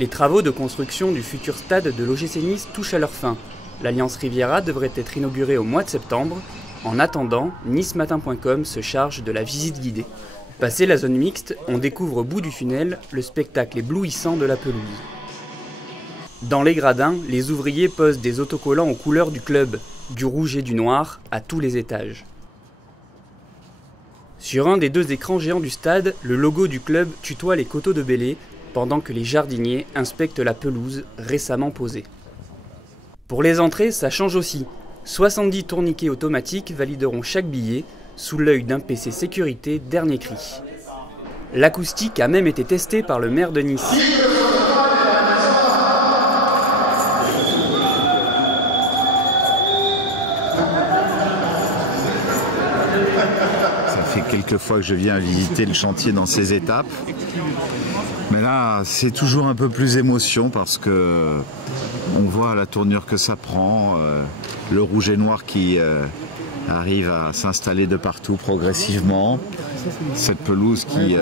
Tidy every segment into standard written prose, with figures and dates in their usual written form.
Les travaux de construction du futur stade de l'OGC Nice touchent à leur fin. L'Alliance Riviera devrait être inaugurée au mois de septembre. En attendant, nicematin.com se charge de la visite guidée. Passé la zone mixte, on découvre au bout du tunnel le spectacle éblouissant de la pelouse. Dans les gradins, les ouvriers posent des autocollants aux couleurs du club, du rouge et du noir, à tous les étages. Sur un des deux écrans géants du stade, le logo du club tutoie les coteaux de Belley, pendant que les jardiniers inspectent la pelouse récemment posée. Pour les entrées, ça change aussi. 70 tourniquets automatiques valideront chaque billet, sous l'œil d'un PC sécurité dernier cri. L'acoustique a même été testée par le maire de Nice. Ça fait quelques fois que je viens visiter le chantier dans ses étapes. Mais là, c'est toujours un peu plus émotion parce que on voit la tournure que ça prend, le rouge et noir qui arrive à s'installer de partout progressivement. Cette pelouse qui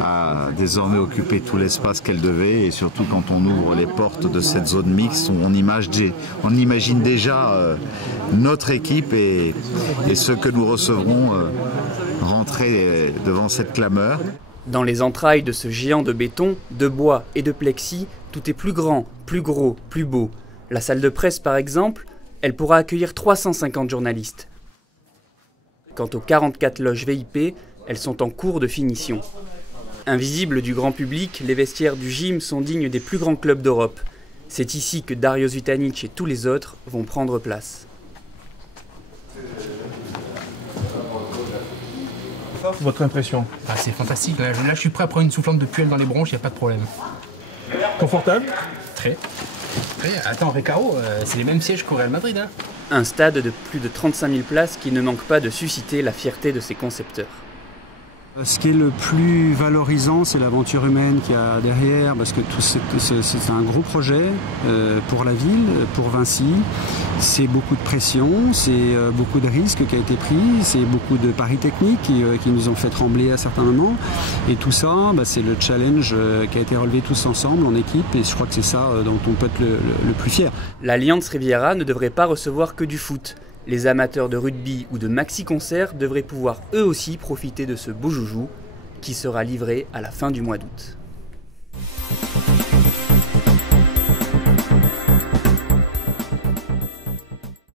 a désormais occupé tout l'espace qu'elle devait, et surtout quand on ouvre les portes de cette zone mixte, on imagine déjà notre équipe et ceux que nous recevrons rentrer devant cette clameur. Dans les entrailles de ce géant de béton, de bois et de plexi, tout est plus grand, plus gros, plus beau. La salle de presse, par exemple, elle pourra accueillir 350 journalistes. Quant aux 44 loges VIP, elles sont en cours de finition. Invisibles du grand public, les vestiaires du gym sont dignes des plus grands clubs d'Europe. C'est ici que Dario Zutanic et tous les autres vont prendre place. Votre impression? C'est fantastique. Là, je suis prêt à prendre une soufflante de puelle dans les bronches, il n'y a pas de problème. Confortable? Très. Attends, Recaro, c'est les mêmes sièges qu'au Real Madrid. Hein. Un stade de plus de 35 000 places qui ne manque pas de susciter la fierté de ses concepteurs. Ce qui est le plus valorisant, c'est l'aventure humaine qu'il y a derrière, parce que c'est un gros projet pour la ville, pour Vinci. C'est beaucoup de pression, c'est beaucoup de risques qui a été pris, c'est beaucoup de paris techniques qui nous ont fait trembler à certains moments. Et tout ça, c'est le challenge qui a été relevé tous ensemble en équipe, et je crois que c'est ça dont on peut être le plus fier. L'Alliance Riviera ne devrait pas recevoir que du foot. Les amateurs de rugby ou de maxi-concert devraient pouvoir eux aussi profiter de ce beau joujou qui sera livré à la fin du mois d'août.